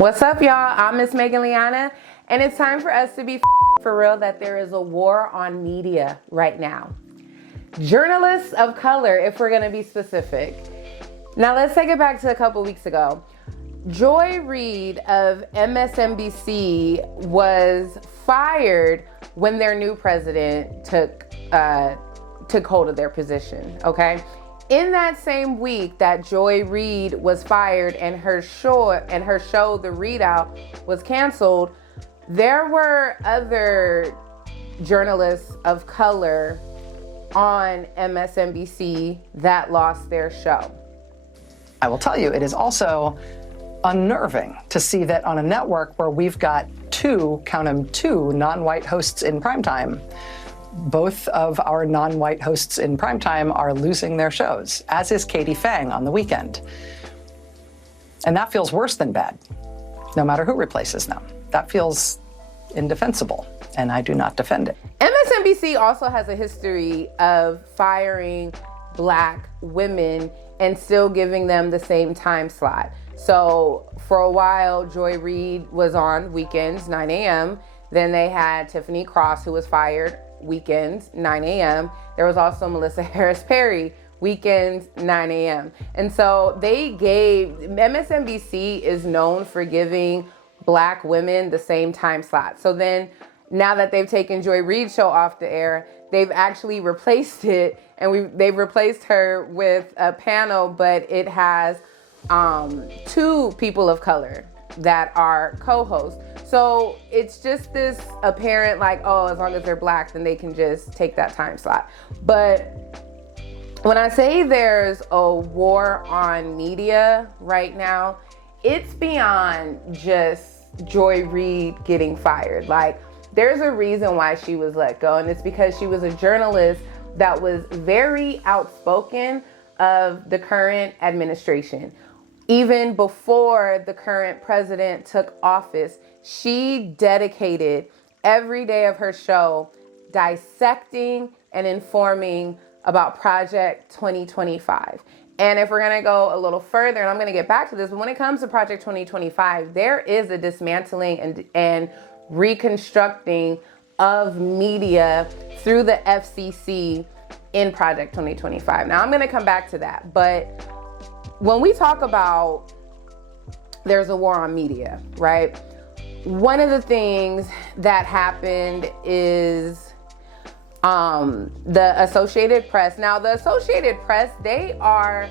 What's up, y'all? I'm Miss Megan Liana, and it's time for us to be for real that there is a war on media right now. Journalists of color, if we're gonna be specific. Now let's take it back to a couple weeks ago. Joy Reid of MSNBC was fired when their new president took hold of their position, okay? In that same week that Joy Reid was fired and her show, The Readout, was canceled, there were other journalists of color on MSNBC that lost their show. I will tell you, it is also unnerving to see that on a network where we've got two non-white hosts in primetime, both of our non-white hosts in primetime are losing their shows, as is Katie Fang on the weekend. And that feels worse than bad, no matter who replaces them. That feels indefensible, and I do not defend it. MSNBC also has a history of firing Black women and still giving them the same time slot. So for a while, Joy Reid was on weekends, 9 a.m. Then they had Tiffany Cross, who was fired weekends, 9 a.m. There was also Melissa Harris Perry, weekends, 9 a.m. And so MSNBC is known for giving Black women the same time slot. So then now that they've taken Joy Reid's show off the air, they've actually replaced it, and they've replaced her with a panel, but it has two people of color that are co-hosts. So it's just this apparent like, oh, as long as they're Black, then they can just take that time slot. But when I say there's a war on media right now, it's beyond just Joy Reid getting fired. Like, there's a reason why she was let go, and it's because she was a journalist that was very outspoken of the current administration. Even before the current president took office, she dedicated every day of her show dissecting and informing about Project 2025. And if we're gonna go a little further, and I'm gonna get back to this, but when it comes to Project 2025, there is a dismantling and reconstructing of media through the FCC in Project 2025. Now I'm gonna come back to that, but when we talk about there's a war on media, right? One of the things that happened is the Associated Press. Now, the Associated Press, they are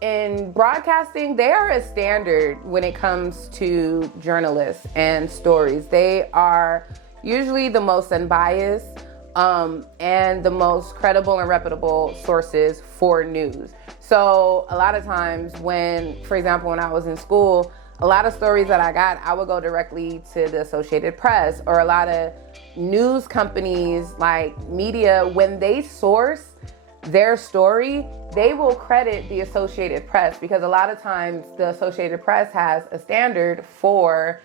in broadcasting, they are a standard when it comes to journalists and stories. They are usually the most unbiased and the most credible and reputable sources for news. So a lot of times when, for example, when I was in school, a lot of stories that I got, I would go directly to the Associated Press, or a lot of news companies like media, when they source their story, they will credit the Associated Press, because a lot of times the Associated Press has a standard for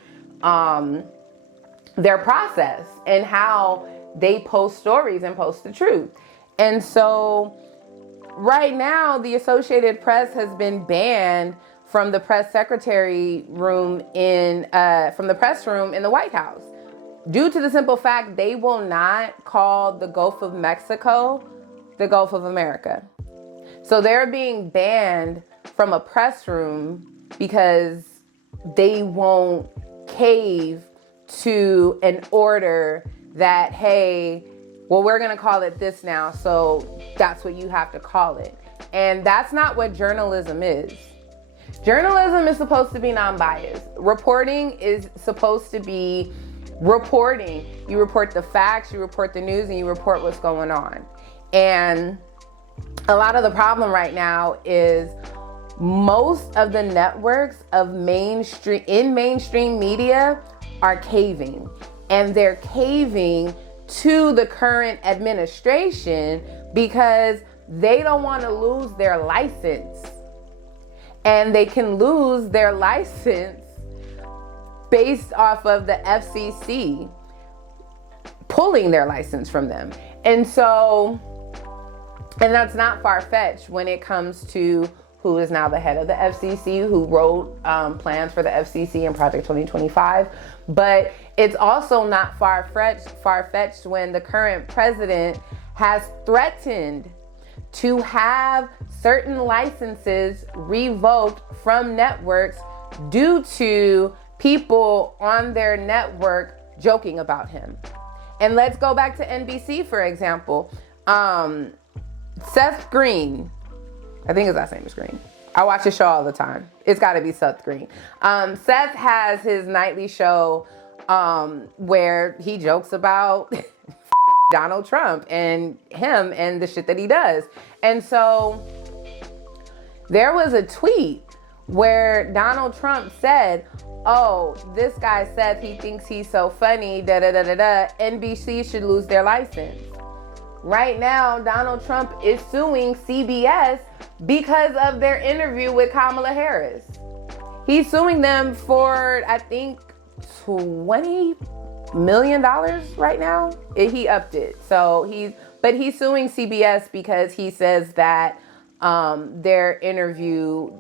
their process and how they post stories and post the truth. And so right now, the Associated Press has been banned from the press secretary room from the press room in the White House, due to the simple fact they will not call the Gulf of Mexico the Gulf of America. So they're being banned from a press room because they won't cave to an order that, hey, well, we're gonna call it this now, so that's what you have to call it. And that's not what journalism is. Journalism is supposed to be non-biased. Reporting is supposed to be reporting. You report the facts, you report the news, and you report what's going on. And a lot of the problem right now is most of the networks of mainstream media are caving. And they're caving to the current administration because they don't want to lose their license. And they can lose their license based off of the FCC pulling their license from them. And so, and that's not far-fetched when it comes to who is now the head of the FCC, who wrote plans for the FCC and Project 2025. But it's also not far-fetched when the current president has threatened to have certain licenses revoked from networks due to people on their network joking about him. And let's go back to NBC, for example. Seth Green, I think his last name is Green. I watch his show all the time. It's gotta be Seth Green. Seth has his nightly show where he jokes about Donald Trump and him and the shit that he does. And so there was a tweet where Donald Trump said, oh, this guy says he thinks he's so funny, NBC should lose their license. Right now, Donald Trump is suing CBS because of their interview with Kamala Harris. He's suing them for, I think, $20 million right now. He upped it. So he's suing CBS because he says that their interview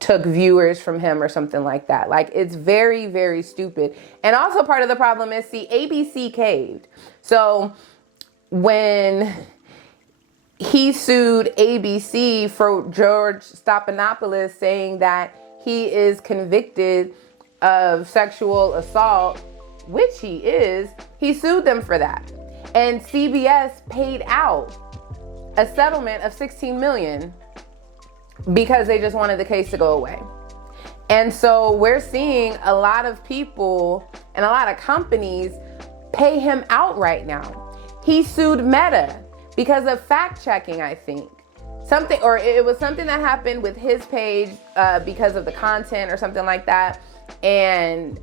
took viewers from him or something like that. Like, it's very, very stupid. And also part of the problem is, see, ABC caved. So when he sued ABC for George Stephanopoulos saying that he is convicted of sexual assault, which he is, he sued them for that. And CBS paid out a settlement of $16 million because they just wanted the case to go away. And so we're seeing a lot of people and a lot of companies pay him out right now. He sued Meta because of fact checking, I think. It was something that happened with his page because of the content or something like that. And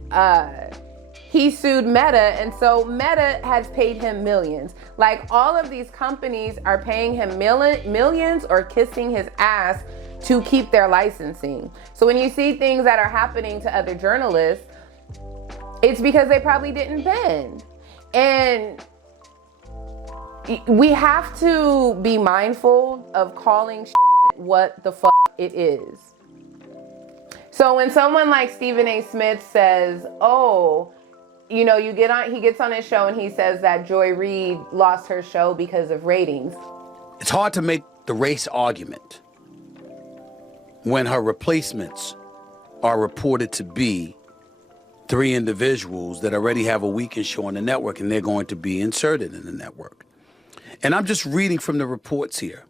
he sued Meta, and so Meta has paid him millions. Like, all of these companies are paying him millions or kissing his ass to keep their licensing. So when you see things that are happening to other journalists, it's because they probably didn't bend. And we have to be mindful of calling shit what the fuck it is. So when someone like Stephen A. Smith says, oh, you know, he gets on his show and he says that Joy Reid lost her show because of ratings. It's hard to make the race argument when her replacements are reported to be 3 individuals that already have a weekend show on the network and they're going to be inserted in the network. And I'm just reading from the reports here,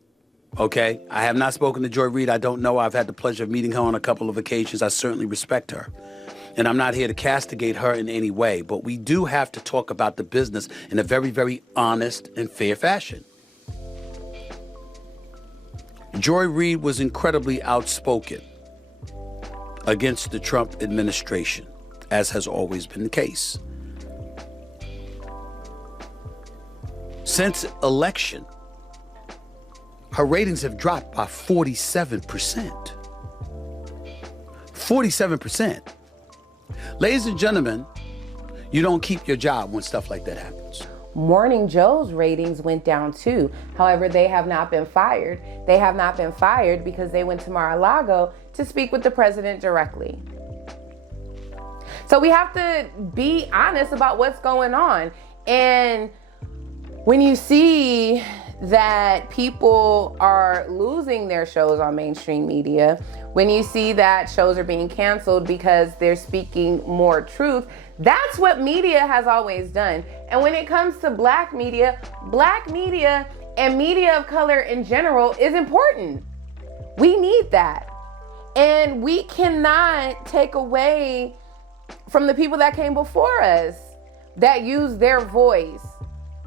okay? I have not spoken to Joy Reid. I don't know. I've had the pleasure of meeting her on a couple of occasions. I certainly respect her. And I'm not here to castigate her in any way, but we do have to talk about the business in a very, very honest and fair fashion. Joy Reid was incredibly outspoken against the Trump administration, as has always been the case. Since election, her ratings have dropped by 47%. 47%. Ladies and gentlemen, you don't keep your job when stuff like that happens. Morning Joe's ratings went down too. However, they have not been fired. They have not been fired because they went to Mar-a-Lago to speak with the president directly. So we have to be honest about what's going on. And when you see that people are losing their shows on mainstream media, when you see that shows are being canceled because they're speaking more truth, that's what media has always done. And when it comes to black media and media of color in general is important. We need that. And we cannot take away from the people that came before us that use their voice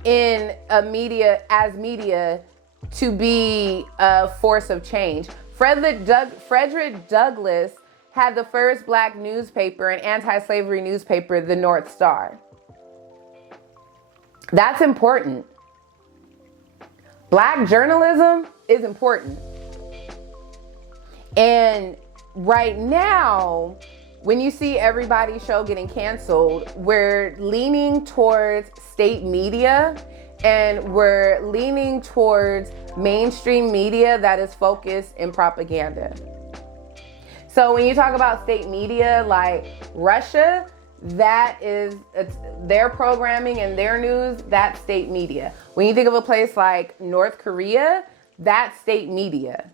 in media to be a force of change. Frederick Douglass had the first black newspaper, an anti-slavery newspaper, the North Star. That's important. Black journalism is important. And right now, when you see everybody's show getting canceled, we're leaning towards state media and we're leaning towards mainstream media that is focused in propaganda. So when you talk about state media like Russia, that is their programming and their news, that's state media. When you think of a place like North Korea, that's state media,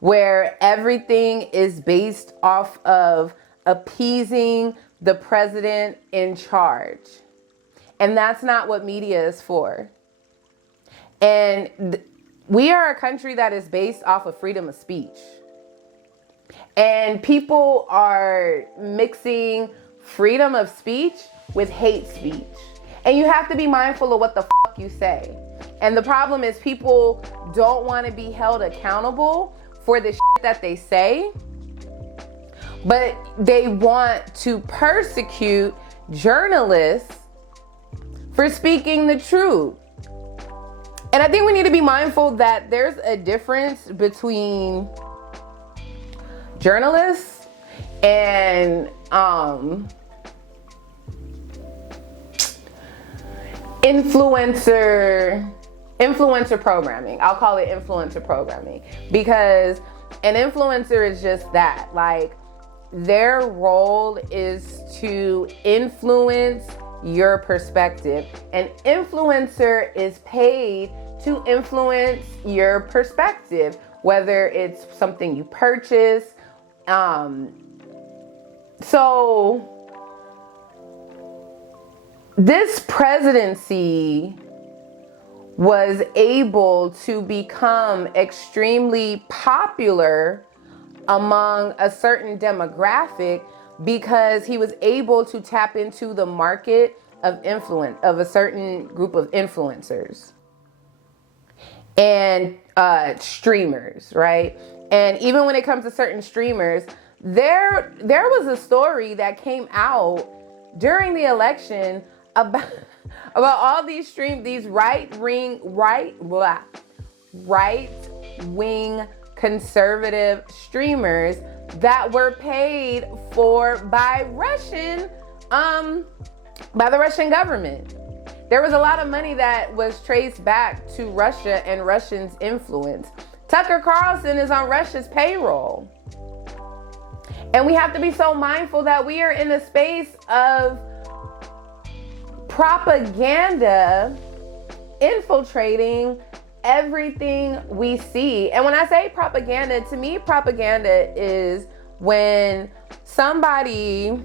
where everything is based off of appeasing the president in charge. And that's not what media is for. And we are a country that is based off of freedom of speech. And people are mixing freedom of speech with hate speech. And you have to be mindful of what the fuck you say. And the problem is people don't want to be held accountable for the shit that they say, but they want to persecute journalists for speaking the truth. And I think we need to be mindful that there's a difference between journalists and influencer programming. I'll call it influencer programming, because an influencer is just that. Like, their role is to influence your perspective. An influencer is paid to influence your perspective, whether it's something you purchase. So this presidency was able to become extremely popular among a certain demographic because he was able to tap into the market of influence of a certain group of influencers and streamers, right? And even when it comes to certain streamers, there was a story that came out during the election about all these right-wing conservative streamers that were paid for by the Russian government. There was a lot of money that was traced back to Russia and Russians' influence. Tucker Carlson is on Russia's payroll. And we have to be so mindful that we are in a space of propaganda infiltrating everything we see. And when I say propaganda, to me, propaganda is when somebody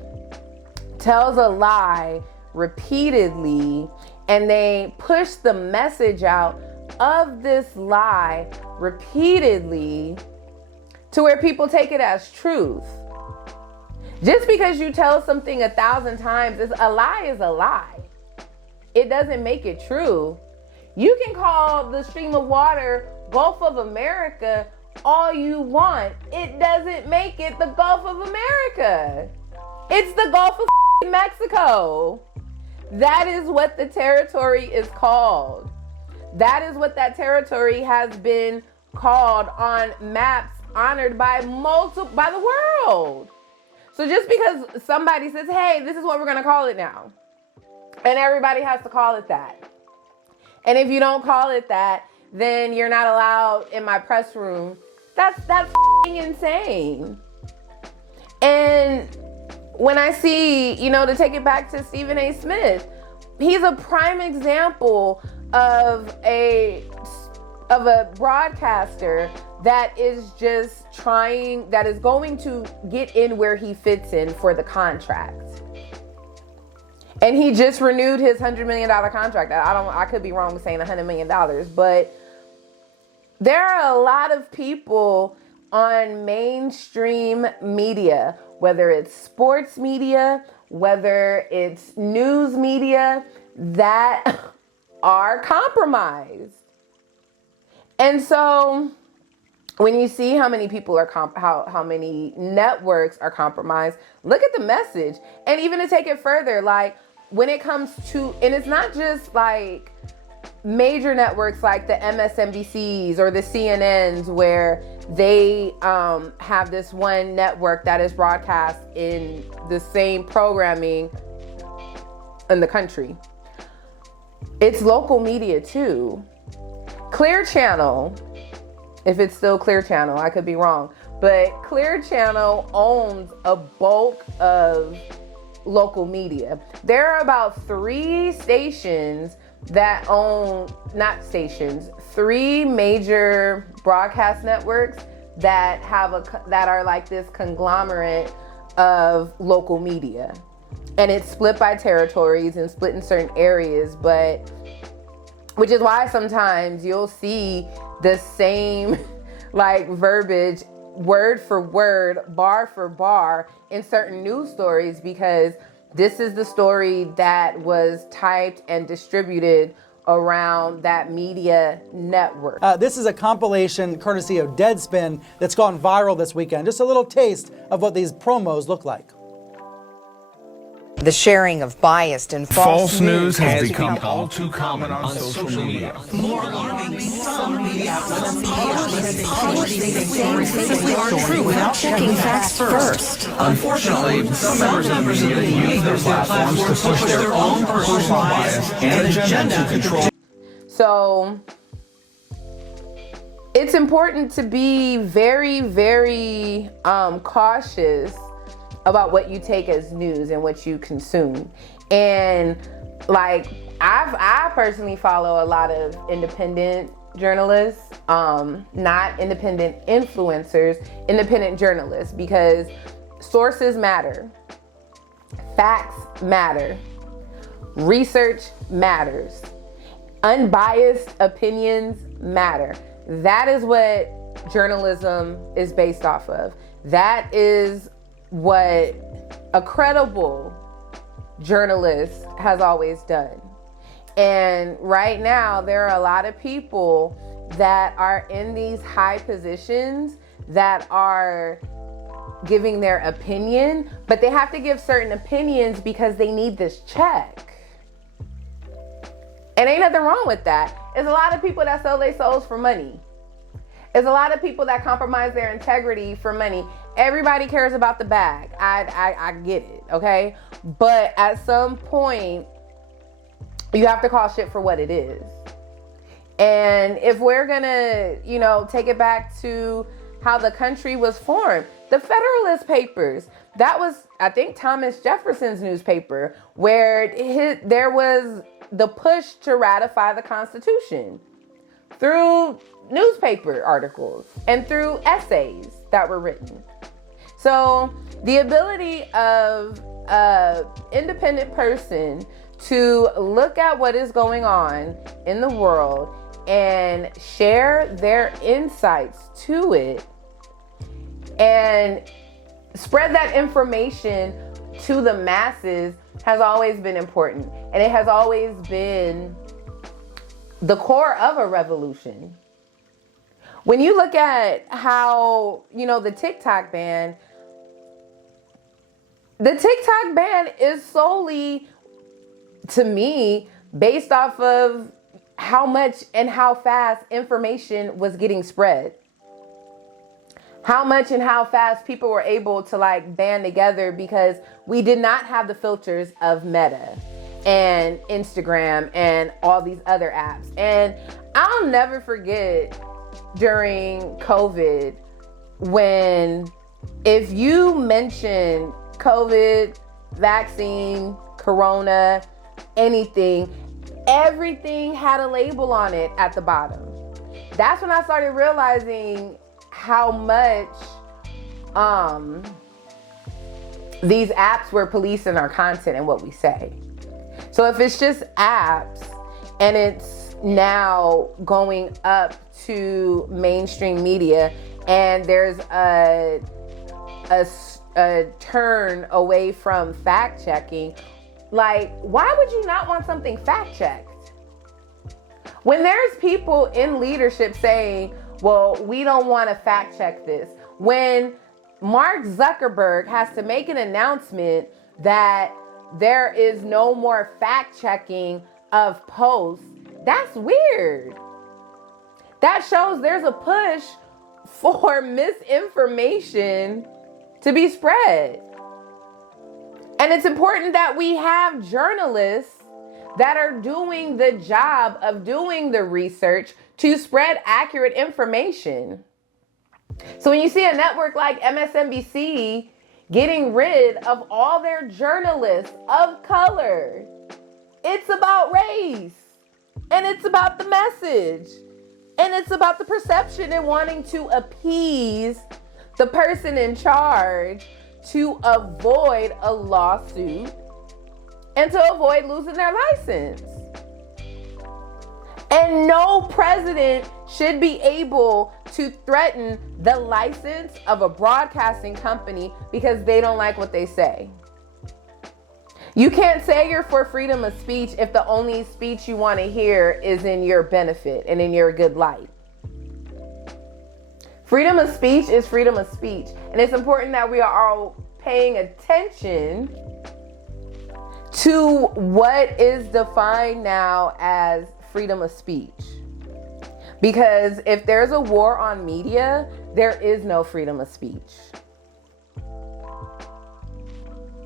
tells a lie repeatedly and they push the message out of this lie repeatedly to where people take it as truth. Just because you tell something 1,000 times, a lie is a lie. It doesn't make it true. You can call the stream of water Gulf of America all you want. It doesn't make it the Gulf of America. It's the Gulf of Mexico. That is what the territory is called. That is what that territory has been called on maps honored by the world. So just because somebody says, hey, this is what we're going to call it now, and everybody has to call it that. And if you don't call it that, then you're not allowed in my press room. That's insane. And when I see, to take it back to Stephen A. Smith, he's a prime example of a broadcaster that is going to get in where he fits in for the contract. And he just renewed his $100 million contract. I could be wrong with saying $100 million, but there are a lot of people on mainstream media, whether it's sports media, whether it's news media, that are compromised. And so when you see how many people are how many networks are compromised, look at the message. And even to take it further, like when it comes to, and it's not just like major networks like the MSNBCs or the CNNs where they have this one network that is broadcast in the same programming in the country. it's local media too. Clear Channel, if it's still Clear Channel, I could be wrong, but Clear Channel owns a bulk of local media. There are about 3 stations that own, not stations, 3 major broadcast networks that that are like this conglomerate of local media. And it's split by territories and split in certain areas, but which is why sometimes you'll see the same like verbiage, word for word, bar for bar in certain news stories, because this is the story that was typed and distributed around that media network. This is a compilation courtesy of Deadspin that's gone viral this weekend. Just a little taste of what these promos look like. The sharing of biased and false news has become all too common on social media. More alarming, some media outlets publish things that aren't true without checking facts first. Unfortunately, some members of the media use their platforms to push their own personal bias and agenda to control. So it's important to be very, very cautious about what you take as news and what you consume. And like, I personally follow a lot of independent journalists, not independent influencers, independent journalists, because sources matter, facts matter, research matters, unbiased opinions matter. That is what journalism is based off of. That is what a credible journalist has always done. And right now, there are a lot of people that are in these high positions that are giving their opinion, but they have to give certain opinions because they need this check. And ain't nothing wrong with that. There's a lot of people that sell their souls for money. There's a lot of people that compromise their integrity for money. Everybody cares about the bag. I get it, okay? But at some point, you have to call shit for what it is. And if we're gonna, take it back to how the country was formed, the Federalist Papers, that was, I think, Thomas Jefferson's newspaper, where there was the push to ratify the Constitution through newspaper articles and through essays that were written. So the ability of an independent person to look at what is going on in the world and share their insights to it and spread that information to the masses has always been important. And it has always been the core of a revolution. When you look at how, the TikTok ban is solely, to me, based off of how much and how fast information was getting spread. How much and how fast people were able to band together because we did not have the filters of Meta and Instagram and all these other apps. And I'll never forget during COVID when if you mention COVID, vaccine, corona, anything, everything had a label on it at the bottom. That's when I started realizing how much these apps were policing our content and what we say. So if it's just apps and it's now going up to mainstream media and there's a turn away from fact checking, why would you not want something fact checked? When there's people in leadership saying, well, we don't want to fact check this. When Mark Zuckerberg has to make an announcement that there is no more fact checking of posts, that's weird. That shows there's a push for misinformation to be spread. And it's important that we have journalists that are doing the job of doing the research to spread accurate information. So when you see a network like MSNBC getting rid of all their journalists of color, it's about race, and it's about the message, and it's about the perception and wanting to appease the person in charge to avoid a lawsuit and to avoid losing their license. And no president should be able to threaten the license of a broadcasting company because they don't like what they say. You can't say you're for freedom of speech if the only speech you want to hear is in your benefit and in your good light. Freedom of speech is freedom of speech. And it's important that we are all paying attention to what is defined now as freedom of speech. Because if there's a war on media, there is no freedom of speech.